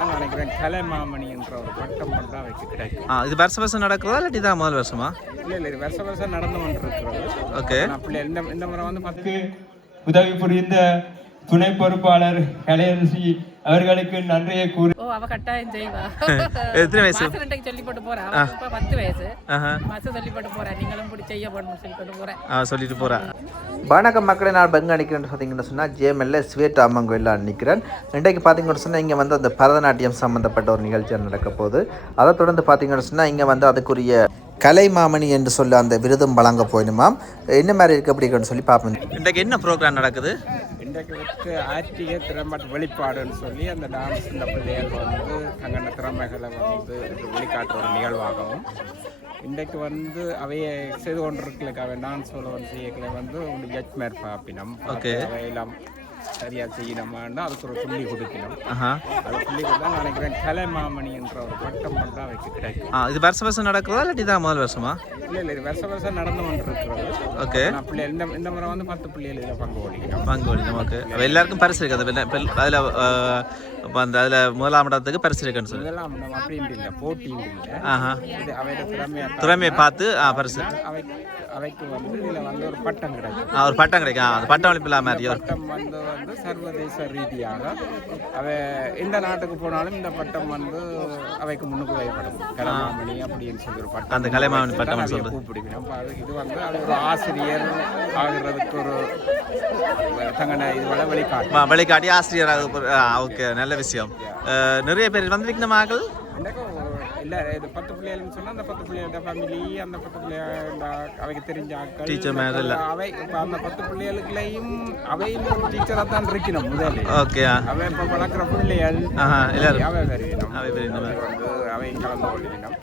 தான் நினைக்கிறேன். கலைமாமணி என்ற ஒரு பட்டம் மட்டும் அவைக்கு கிடைக்கும். இது வருஷம் நடக்கிறதா இல்லாட்டி தான் முதல் வருஷமா? இல்லை இது வருஷம் நடந்து கொண்டிருக்கிறது. ஓகே. அப்படி இந்த முறை வந்து 10 உதவி புரிந்த துணை பொறுப்பாளர் கலையரசி அவர்களுக்கு நன்றியை கூறி. அவ கட்டாயம் செய்வா. எத்தனை வயசு? சொல்லி போட்டு போறா. 10 வயசு. மாசம் சொல்லி போட்டு போறா. நீங்களும் இப்படி செய்ய போறணும் சொல்லி போட்டு போறேன். சொல்லிட்டு போறா. வணக்கம் மக்களே, நான் பெங்க அணிக்கிறேன். பார்த்தீங்கன்னு சொன்னால் ஜேஎம்எல்ல ஸ்வேட் அம்மன் கோயிலில் அணிக்கிறேன். இன்றைக்கு பார்த்தீங்கன்னு சொன்னால் இங்கே வந்து அந்த பரதநாட்டியம் சம்மந்தப்பட்ட ஒரு நிகழ்ச்சி நடக்க போகுது. அதை தொடர்ந்து பார்த்தீங்கன்னு சொன்னால் இங்கே வந்து அதுக்குரிய கலைமாமணி என்று சொல்ல அந்த விருதும் வழங்க போயிடுமாம். என்ன மாதிரி இருக்குது அப்படின்னு சொல்லி பார்ப்போம். இன்றைக்கு என்ன ப்ரோக்ராம் நடக்குது? இன்றைக்கு வந்து ஆர்டிஏ திறமை வெளிப்பாடுன்னு சொல்லி அந்த டான்ஸ் இந்த பிள்ளைகள் வந்து தங்களோட திறமைகளை வந்து வெளிக்காட்டுற ஒரு நிகழ்வாகவும், இன்றைக்கு வந்து அவையை செய்து கொண்டிருக்கலுக்காக டான்ஸ் செய்யக்களை வந்து ஜட்ஜ்மேர் பார்ப்பினம். ஓகே. அவையெல்லாம் சரியாக செய்யணுமான்னு அதுக்கு ஒரு புள்ளி கொடுக்கணும். அது புள்ளி கொடுத்தா நினைக்கிறேன் கலைமாமணி என்ற ஒரு பட்டம் மட்டும் அவைக்கு கிடைக்கும். இது வருஷம் நடக்கிறதா இல்லாட்டி தான் முதல் வருஷமா? இல்லை இது வருஷம் நடந்து கொண்டிருக்கிறது. ஓகே. பிள்ளைகள் இந்த முறை வந்து 10 பிள்ளைகள் இதில் பங்கு ஓடிக்கணும். ஓகே. எல்லாருக்கும் பரிசு இருக்குது அதில் அந்த அதில் முதலாம் இடத்துக்கு பரிசு இருக்குன்னு சொல்லி. முதலாம் இடம் அப்படின்ட்டு இல்லை, போட்டியும் இல்லை. இது அவையோட திறமையை பார்த்து பரிசு அவைக்கு வந்து இதில் வந்து ஒரு பட்டம் கிடைக்கும். ஒரு பட்டம் கிடைக்கும். அது பட்டம் அளிப்பில்லா மாதிரி பட்டம் வந்து சர்வதேச ரீதியாக அவை எந்த நாட்டுக்கு போனாலும் இந்த பட்டம் வந்து அவைக்கு முன்னுக்கு வைப்படும். கலைமாமணி அப்படின்னு சொல்லி ஒரு பட்டம், அந்த கலைமாமணி பட்டம் சொல்றது கூப்பிடுக்கணும். இது வந்து அது ஒரு ஆசிரியர் ஆகிறதுக்கு ஒரு தங்கன இது வழிகாட்டி ஆசிரியராக. ஓகே, நல்ல விஷயம். நிறைய பேர் வந்திருக்கணும் மகள். இல்லை இது 10 பிள்ளைகள்னு சொன்னால் அந்த 10 பிள்ளைகளோட ஃபேமிலி, அந்த 10 பிள்ளைகள அவைக்கு தெரிஞ்ச ஆட்கள், டீச்சர் மேலே இல்லை அவை இப்போ அந்த 10 பிள்ளைகளுக்குள்ளேயும் அவையும் ஒரு டீச்சராக தான் இருக்கணும் முதலில். ஓகே. அவை இப்போ வளர்க்குற பிள்ளைகள் எல்லாரும் அவை வரையணும், வந்து அவையும் கலந்து கொள்ளணும்.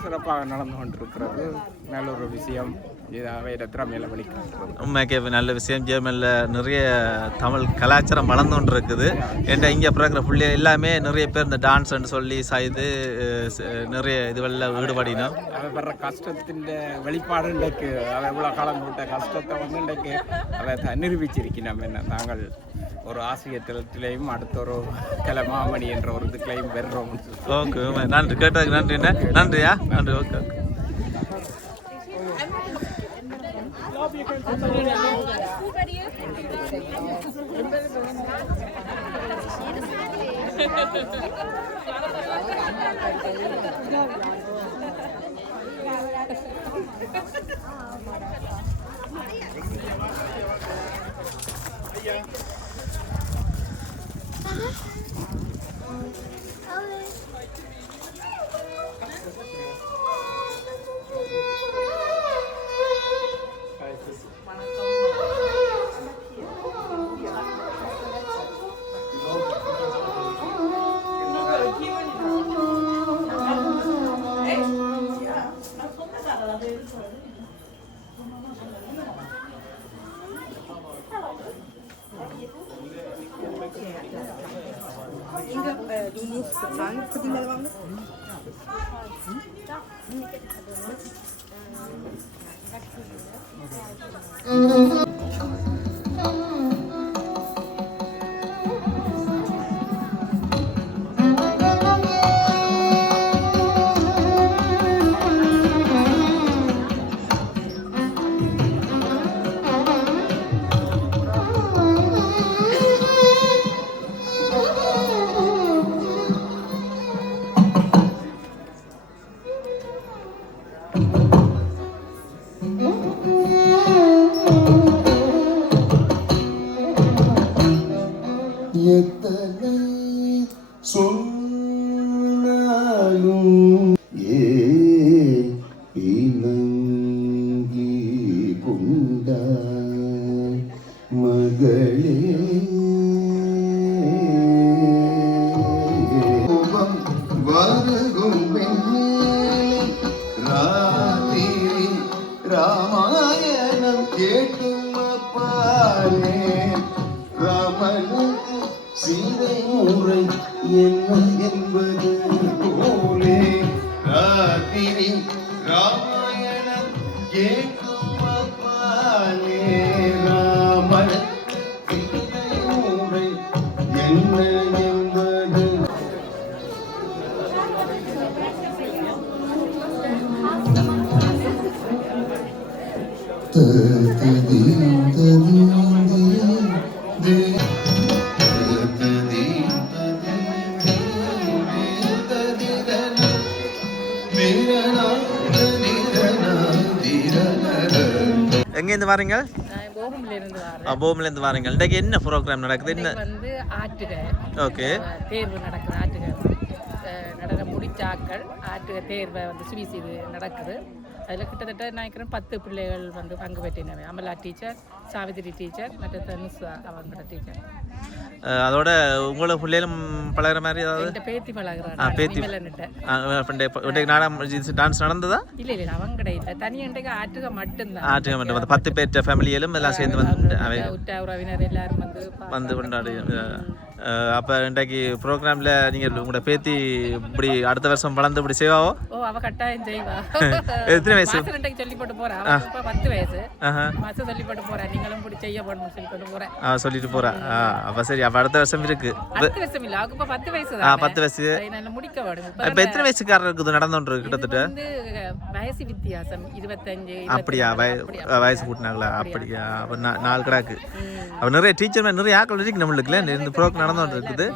சிறப்பாக நடந்து கொண்டிருக்கிறது. நல்ல ஒரு விஷயம். இது அவையோட திறமையில வெளிக்காட்டுறது உண்மைக்கே நல்ல விஷயம். ஜேஎம்எல்ல நிறைய தமிழ் கலாச்சாரம் வளர்ந்து கொண்டு இருக்குது. என்ற இங்கே பிறகுற பிள்ளை எல்லாமே நிறைய பேர் இந்த டான்ஸ்ன்னு சொல்லி செய்து நிறைய இதுவெல்லாம் ஈடுபடினோம். அதை வர்ற கஷ்டத்தின் வெளிப்பாடு இன்றைக்கு அதை எவ்வளோ காலம் போட்ட கஷ்டத்தை வந்து இன்றைக்கு அதை நிரூபிச்சிருக்கணும். என்ன நாங்கள் ஒரு ஆசிரியர் தளத்திலையும் அடுத்த ஒரு கலைமாமணி என்ற ஒரு இதுக்களையும் பெறுறோம். ஓகே, நன்றி. கேட்டதுக்கு நன்றி. நன்றியா? நன்றி. ஓகே. ராமாயணம் கேட்டும் அப்பாலே ராமனுக்கு சீதை முறை என்ன என்பது போலே ராத்திரி ராமாயணம் கேட்கும் அப்பாலே ராமனுக்கு சீதை முறை என்ன என்பது. எங்கேருந்து வரீங்க? போகும்லேருந்து வரேன். போம்லேருந்து வரீங்க. இன்றைக்கு என்ன ப்ரோக்ராம் நடக்குது? என்ன வந்து ஆட்டுகை ஓகே தேர்வு நடக்குது. ஆட்டுகை நடன முடிச்சாக்கள் ஆட்டுகை தேர்வை வந்து சுவிஸ் இது நடக்குது. அதில் கிட்டத்தட்ட நினைக்கிறேன் 10 பிள்ளைகள் வந்து பங்கு பெற்றினவை. அமலா டீச்சர், சாவித்திரி டீச்சர், மற்ற தனுஷா அவங்களோட டீச்சர். அதோட உங்களை பிள்ளைகளும் பழகிற மாதிரி ஏதாவது பேத்தி பழகிறாங்க. டான்ஸ் நடந்ததா? இல்லை இல்லை அவங்க கிடையாது. தனியண்டைக்கு ஆட்டுகை மட்டும்தான். ஆட்டுகை மட்டும் 10 பேர் ஃபேமிலியிலும் எல்லாம் சேர்ந்து வந்து உற்ற உறவினர் எல்லாரும் வந்து கொண்டாடி. அப்போ இன்றைக்கு ப்ரோக்ராமில் நீங்கள் உங்களோட பேத்தி இப்படி அடுத்த வருஷம் வளர்ந்து இப்படி செய்வாவோ? அவ கட்டாயம் செய்வா. எத்தனை வயசு? சொல்லி போட்டு போறா. 10 வயசு மாசம் சொல்லி போட்டு போறா. நீங்களும் இப்படி செய்ய போடணும்னு சொல்லி போட்டு போறேன். சொல்லிட்டு போறா. அப்போ சரி, அப்போ அடுத்த வருஷம் இருக்கு. அடுத்த வருஷம் இல்லை, அவருக்கு 10 வயசு தான். 10 வயசு நல்லா முடிக்க வேணும். இப்போ எத்தனை வயசுக்காரர் இருக்குது நடந்தோன்று கிட்டத்தட்ட? வயசு வித்தியாசம் 25. அப்படியா? வயசு கூட்டினாங்களா? அப்படியா? அப்போ 4 கிடாக்கு. அப்போ நிறைய டீச்சர் நிறைய ஆக்கள் இருக்கு நம்மளுக்குல. இந்த ப்ரோக்ராம் நடந்தோன்று இருக்குது.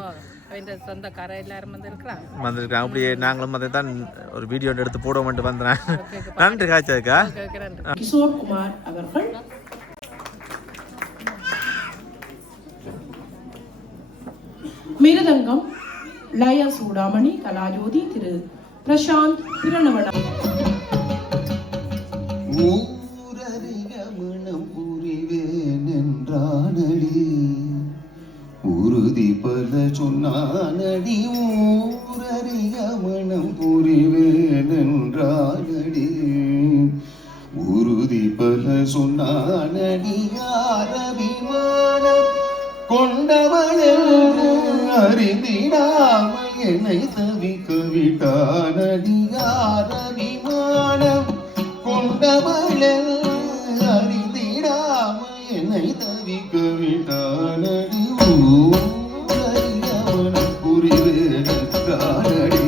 சொந்தக்கார எல்லாரும் வந்திருக்காங்க. அப்படியே நாங்களும் அதை தான் ஒரு வீடியோ எடுத்து போடுவோம்ட்டு வந்தேன். நன்றி காய்ச்சதுக்கா. கிஷோர் குமார் அவர்கள் மிருதங்கம் லய சூடாமணி கலாஜோதி திரு பிரசாந்த் திருநவனம். ஊரறிகமணம் புரிவேன் என்றானடி, உறுதி பல சொன்னானடி. ஊரறிகமணம் புரிவேன் என்றானடி, உறுதி பல சொன்னானடி. யாரபிமானம் கொண்டவள் அறிந்திடாமல் என்னை தவிக்க விட்டானடி. யாரபிமானம் கொண்டவள் அறிந்திடாமல் என்னை தவிக்க விட்டானடி. ஊரறியவனம் புரிவேனடி,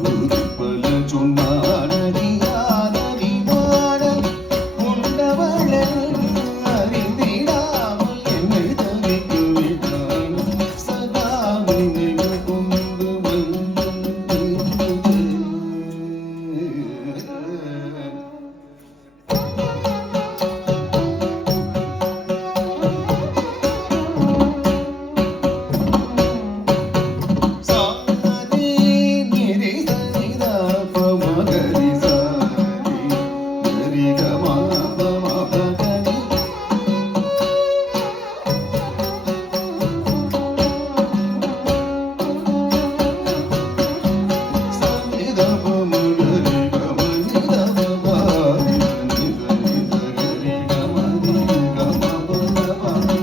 உறுதி பல சொன்னானடி. யாரபிமானம் கொண்டவள் அறிந்திடாமல் என்னை தவிக்க விட்டான். சதா நினைவு கொண்டு வந்து சாதி நிரி சனிதா பமகரி சாதி நிரி கமா பமகரி சனிதா பமகரி கமனிதா பபாரி நிதா நிதகரி கமனி கமா பமபாரி.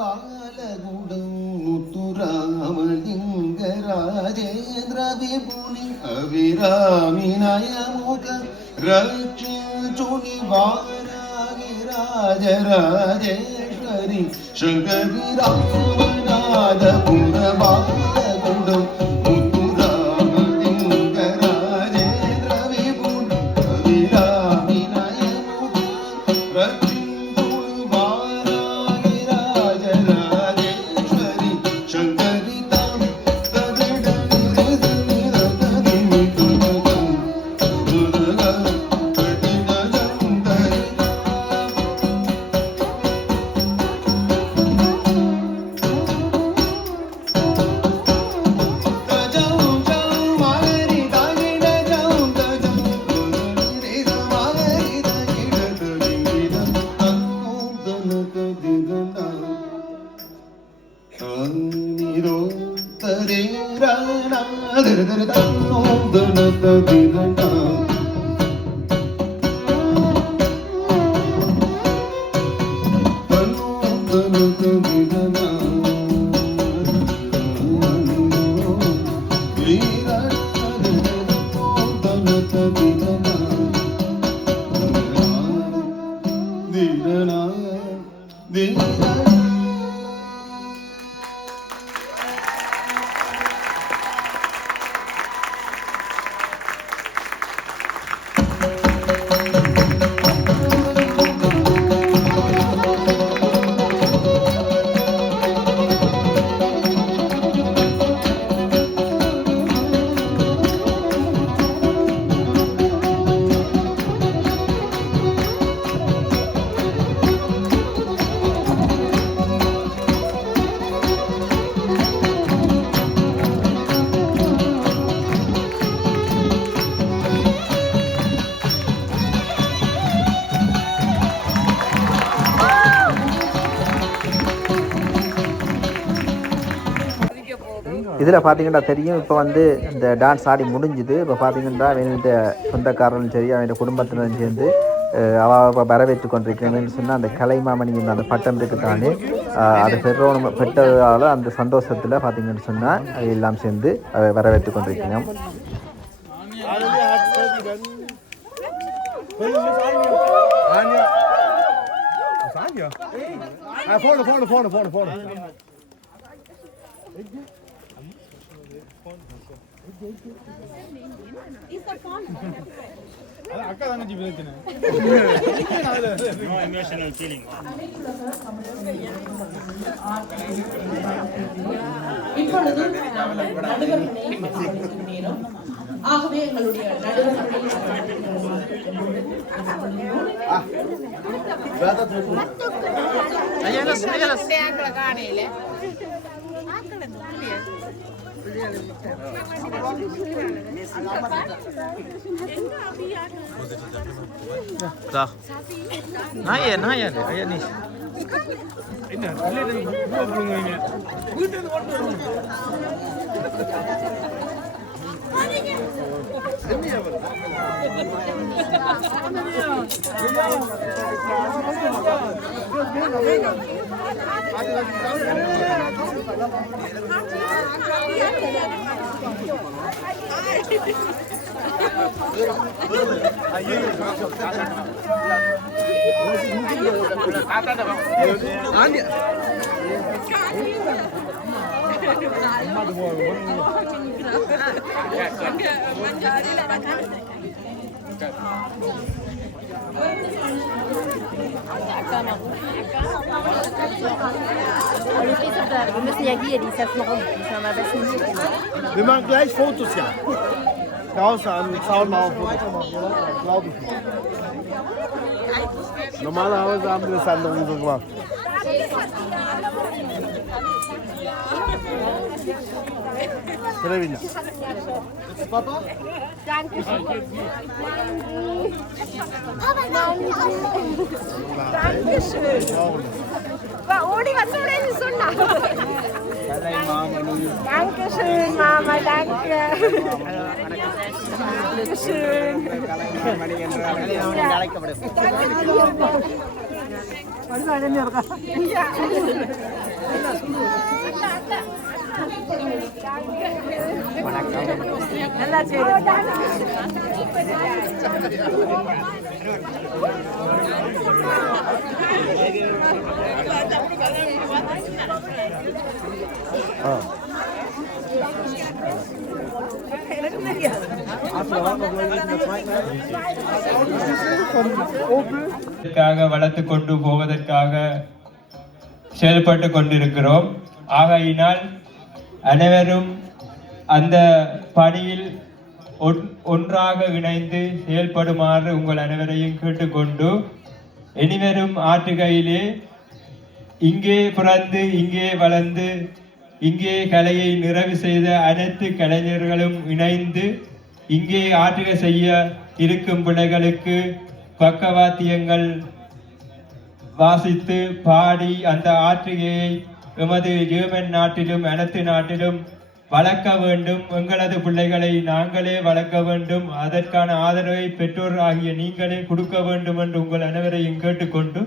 ராமநாதபுரபாலகுடம் முத்துராமலிங்க ராஜேந்திர விபுனி அபிராமி நயமுக ரட்சுனி வாராகி ராஜராஜேஸ்வரி சங்கரி. ராமநாதபுரபாலகுடம் முத்துராமலிங்க ராஜேந்திர விபுனி அபிராமி நயமுக ரட்சுனி இதில் பார்த்தீங்கன்னா தெரியும் இப்போ வந்து இந்த டான்ஸ் ஆடி முடிஞ்சுது. இப்போ பார்த்தீங்கன்னா வேணுகிட்ட சொந்தக்காரர்களும் சரி அவன் குடும்பத்தினரும் சேர்ந்து அவள் வரவேற்று கொண்டிருக்கிறேன்னு சொன்னால் அந்த கலைமாமணி அந்த பட்டம் இருக்குதானே அது பெற்றதால் அந்த சந்தோஷத்தில் பார்த்தீங்கன்னு சொன்னால் எல்லாம் சேர்ந்து வரவேற்று கொண்டிருக்கிறோம். இப்பொழுது நடுவர்களை நேரம். ஆகவே எங்களுடைய நடுவர்களை Wir müssen ja hier, die ist jetzt noch rum. Die ist am besten hier. Wir machen gleich Fotos, ja. Draußen am Zaun machen Fotos. Glaube ich nicht. Normalerweise haben wir das andere so gemacht. Trevina. Papa? Dankeschön. Dankeschön. Odi, was soll denn so nach? Dankeschön, Mama, danke. Dankeschön. வளர்த்து கொண்டு போவதற்காக செயல்பட்டு கொண்டிருக்கிறோம். ஆகையினால் அனைவரும் அந்த பணியில் ஒன்றாக இணைந்து செயல்படுமாறு உங்கள் அனைவரையும் கேட்டுக்கொண்டு, இனிவரும் ஆற்றுகையிலே இங்கே பிறந்து இங்கே வளர்ந்து இங்கே கலையை நிறைவு செய்த அனைத்து கலைஞர்களும் இணைந்து இங்கே ஆற்றுகை செய்ய இருக்கும் பிள்ளைகளுக்கு பக்கவாத்தியங்கள் வாசித்து பாடி அந்த ஆற்றுகையை எமது ஜெர்மன் நாட்டிலும் அனைத்து நாட்டிலும் வளர்க்க வேண்டும். எங்களது பிள்ளைகளை நாங்களே வளர்க்க வேண்டும். அதற்கான ஆதரவை பெற்றோர் ஆகிய நீங்களே கொடுக்க வேண்டும் என்று உங்கள் அனைவரையும் கேட்டுக்கொண்டு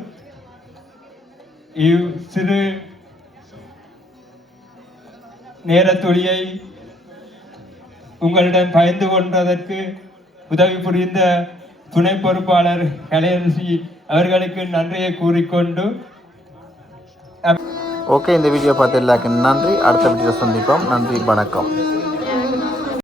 சிறு நேரத்துளியை உங்களிடம் பயந்து கொண்டதற்கு உதவி புரிந்த துணை பொறுப்பாளர் கலையரசி அவர்களுக்கு நன்றியை கூறிக்கொண்டு ஓகே, இந்த வீடியோ பார்த்து எல்லாருக்கும் நன்றி. அடுத்த வீடியோ சந்திப்போம். நன்றி, வணக்கம்.